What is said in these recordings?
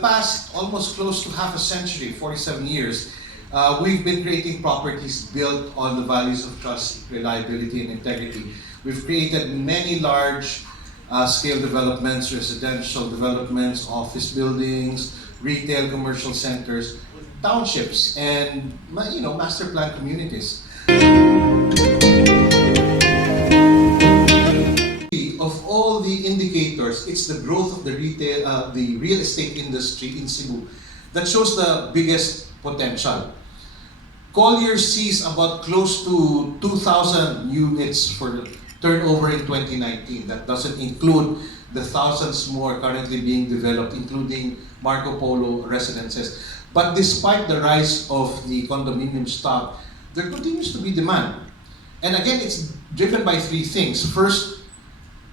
past almost close to half a century, 47 years, we've been creating properties built on the values of trust, reliability, and integrity. We've created many large scale developments, residential developments, office buildings, retail, commercial centers, townships, and master plan communities. Of all the indicators, it's the growth of the real estate industry in Cebu that shows the biggest potential. Collier sees about close to 2,000 units for turnover in 2019. That doesn't include the thousands more currently being developed, including Marco Polo Residences. But despite the rise of the condominium stock, there continues to be demand. And again, it's driven by three things. First,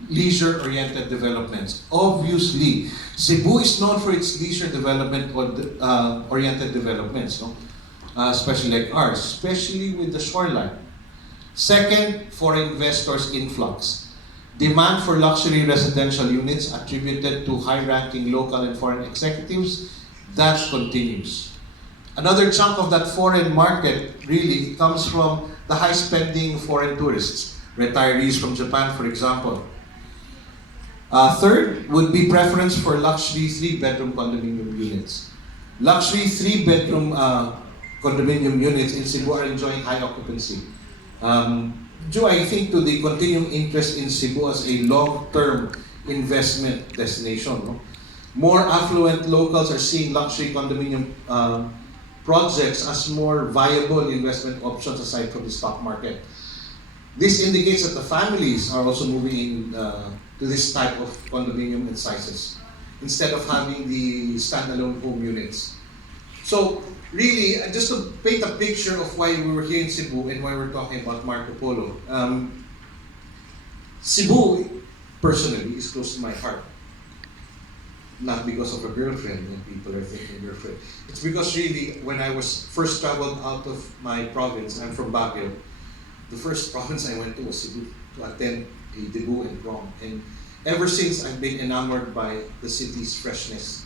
leisure-oriented developments. Obviously, Cebu is known for its leisure development oriented developments, no? Especially like ours, especially with the shoreline. Second, foreign investors influx. Demand for luxury residential units attributed to high-ranking local and foreign executives, that continues. Another chunk of that foreign market really comes from the high-spending foreign tourists, retirees from Japan, for example. Third would be preference for luxury 3-bedroom condominium units. Luxury 3-bedroom condominium units in Cebu are enjoying high occupancy. Due, I think, to the continuing interest in Cebu as a long-term investment destination. No? More affluent locals are seeing luxury condominium projects as more viable investment options aside from the stock market. This indicates that the families are also moving to this type of condominium and sizes instead of having the standalone home units. So really, just to paint a picture of why we were here in Cebu and why we're talking about Marco Polo. Cebu, personally, is close to my heart. Not because of a girlfriend, when people are thinking girlfriend. It's because really, when I was first traveled out of my province, I'm from Baguio, the first province I went to was Cebu to attend a debut and prom. And ever since, I've been enamored by the city's freshness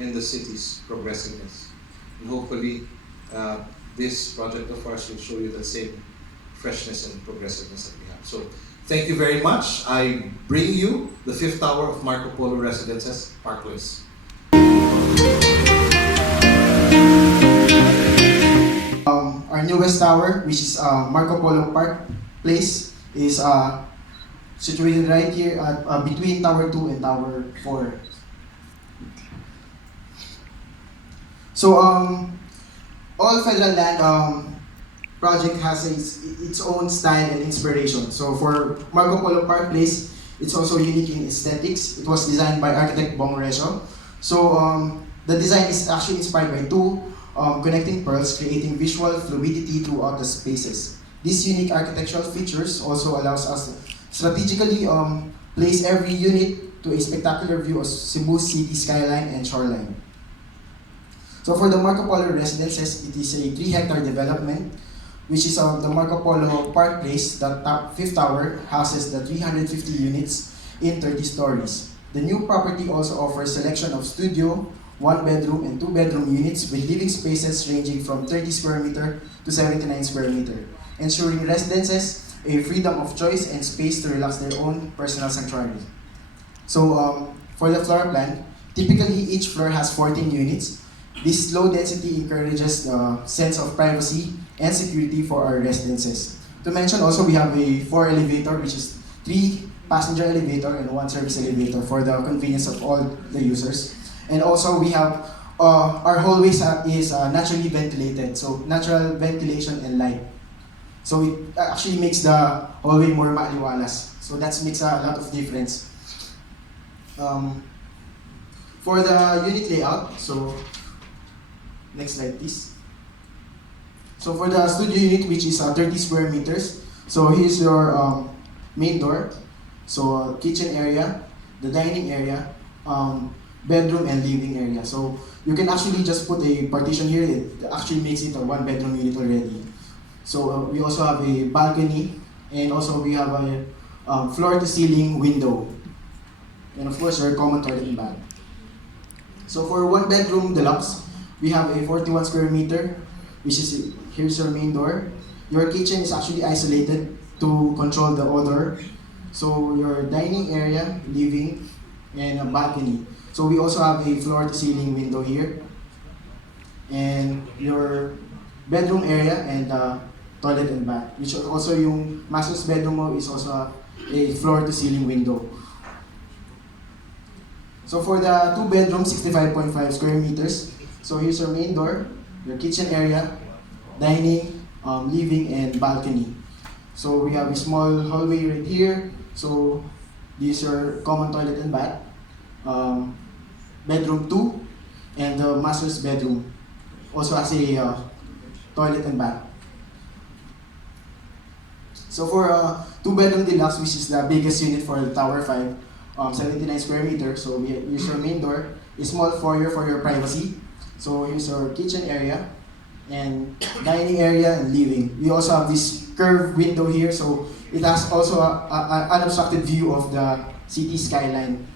and the city's progressiveness. And hopefully, this project of ours will show you the same freshness and progressiveness that we have. So, thank you very much. I bring you the 5th tower of Marco Polo Residences, Park Place. Our newest tower, which is Marco Polo Park Place, is situated right here at, between Tower 2 and Tower 4. So, all federal land project has its own style and inspiration. So for Marco Polo Park Place, it's also unique in aesthetics. It was designed by architect Bong Resio. So the design is actually inspired by two connecting pearls, creating visual fluidity throughout the spaces. These unique architectural features also allows us to strategically place every unit to a spectacular view of Cebu's city skyline and shoreline. So for the Marco Polo Residences, it is a 3-hectare development, which is the Marco Polo Park Place. The 5th tower houses the 350 units in 30 stories. The new property also offers selection of studio, 1-bedroom and 2-bedroom units with living spaces ranging from 30 square meter to 79 square meter, ensuring residences a freedom of choice and space to relax their own personal sanctuary. So for the floor plan, typically each floor has 14 units. This low density encourages the sense of privacy and security for our residences. To mention also, we have a 4 elevator, which is 3 passenger elevator and 1 service elevator for the convenience of all the users. And also we have, our hallways is naturally ventilated, so natural ventilation and light. So it actually makes the hallway more maliwalas. So that makes a lot of difference. For the unit layout, so next slide please. So for the studio unit, which is 30 square meters, so here's your main door, so kitchen area, the dining area, bedroom and living area. So you can actually just put a partition here. It actually makes it a 1-bedroom unit already. So we also have a balcony, and also we have a floor-to-ceiling window, and of course your common toilet and bath. So for one bedroom deluxe, we have a 41 square meter, which is, here's your main door. Your kitchen is actually isolated to control the odor. So your dining area, living, and a balcony. So we also have a floor to ceiling window here. And your bedroom area and toilet and bath, which also yung master's bedroom mo is also a floor to ceiling window. So for the two bedroom, 65.5 square meters. So here's your main door, your kitchen area, dining, living, and balcony. So we have a small hallway right here. So this is your common toilet and bath. Bedroom 2, and the master's bedroom also has a toilet and bath. So for two bedroom deluxe, which is the biggest unit for the Tower 5, 79 square meters. So we use your main door, a small foyer for your privacy. So here's your kitchen area and dining area and living. We also have this curved window here, so it has also an unobstructed view of the city skyline.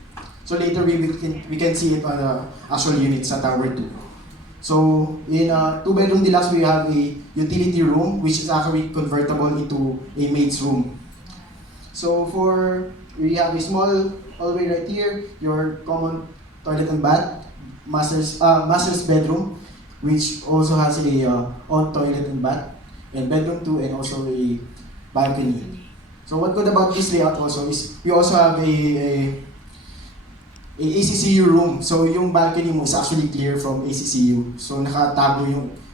So later we can see it on the actual unit sa Tower 2. So in two bedroom deluxe, we have a utility room, which is actually convertible into a maid's room. So we have a small hallway right here, your common toilet and bath, master's bedroom, which also has a own toilet and bath, and bedroom 2, and also a balcony. So what good about this layout also is we also have a ACCU room. So yung balcony mo is actually clear from ACCU. So nakatago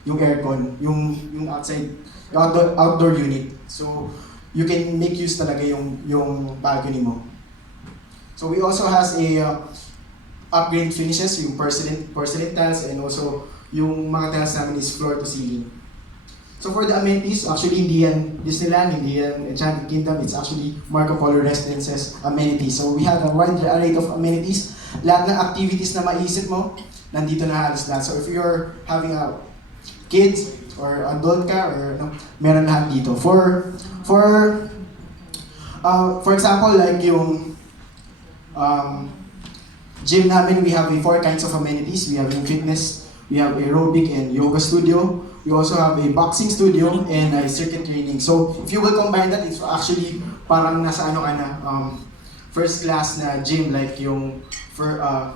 yung aircon, yung outside, yung outdoor unit. So you can make use talaga yung balcony mo. So we also has a upgrade finishes, yung porcelain tiles, and also yung mga tiles namin is floor to ceiling. So for the amenities, actually hindi yan Disneyland, hindi yan Enchanted Kingdom, it's actually Marco Polo Residences amenities. So we have a wide array of amenities. Lahat ng activities na maisip mo, nandito na halos lahat. So if you're having a kids or adult ka, or meron lahat dito. For example, like yung gym namin, we have 4 kinds of amenities. We have yung fitness, we have aerobic and yoga studio. We also have a boxing studio and a circuit training. So if you will combine that, it's actually parang nasa first class na gym, like yung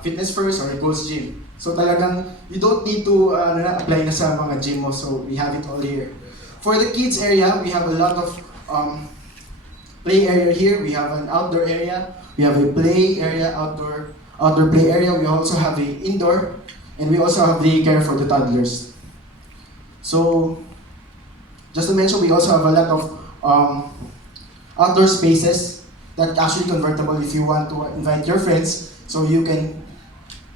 fitness first or pulse gym. So talagang you don't need to apply na sa mga gym mo. So we have it all here. For the kids area, we have a lot of play area here. We have an outdoor area. We have a play area, outdoor play area. We also have a indoor, and we also have daycare for the toddlers. So, just to mention, we also have a lot of outdoor spaces that actually convertible if you want to invite your friends. So you can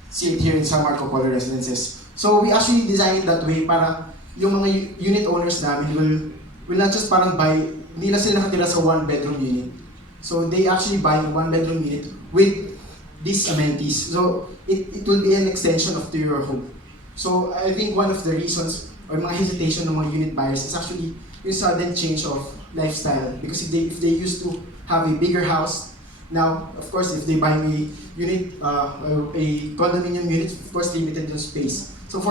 see it here in San Marco Polo Residences. So we actually designed it that way para yung mga unit owners namin will not just parang buy, hindi lang sila nakatira sa 1-bedroom unit. So they actually buy a 1-bedroom unit with these amenities. So it will be an extension of to your home. So I think one of the reasons or mga hesitation ng mga unit buyers is actually yung sudden change of lifestyle. Because if they used to have a bigger house, now, of course, if they buy a unit, a condominium unit, of course, limited yung space. So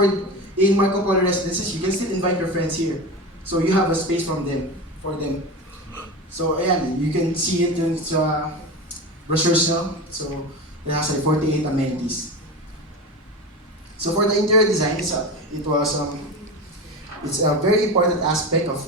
in Marco Polo Residences, you can still invite your friends here. So you have a space for them. So ayan, you can see it dun sa brochures now. So it has like 48 amenities. So for the interior design, it's a very important aspect of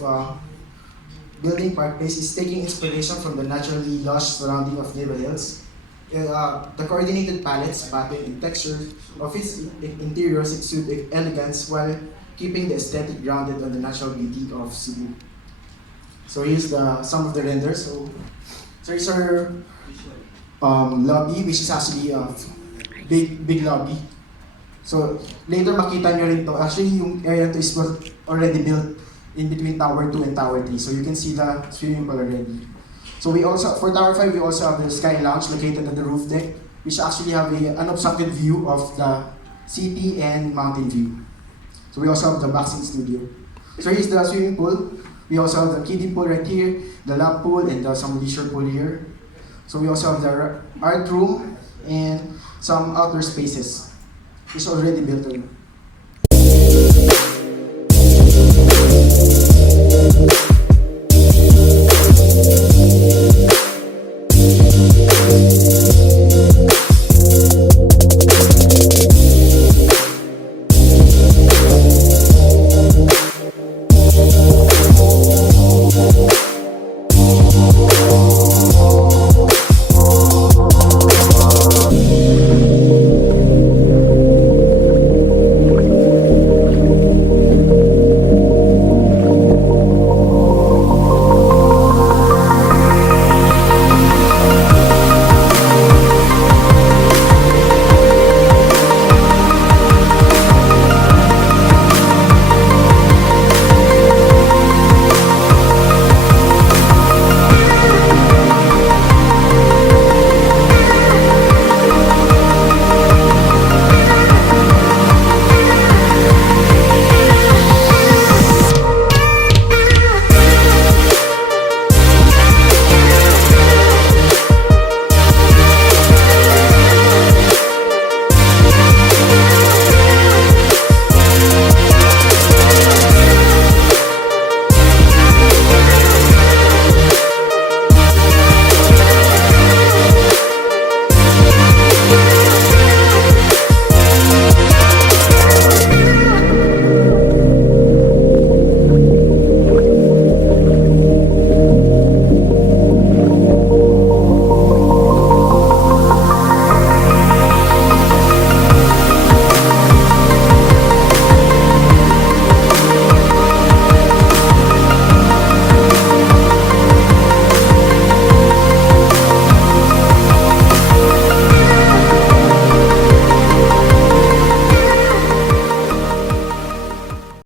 building Parkplace is taking inspiration from the naturally lush surrounding of Nivel Hills. The coordinated palettes, pattern, and texture of its interiors exude elegance while keeping the aesthetic grounded on the natural beauty of Cebu. So here's some of the renders. So here's our lobby, which is actually a big lobby. So later makita nyo rin to. Actually, yung area to is already built in between Tower 2 and Tower 3. So you can see the swimming pool already. So we also, for Tower 5, we also have the Sky Lounge located at the roof deck, which actually have an unobstructed view of the city and mountain view. So we also have the boxing studio. So here's the swimming pool. We also have the kiddie pool right here, the lap pool, and some leisure pool here. So we also have the art room and some outdoor spaces. is already built already.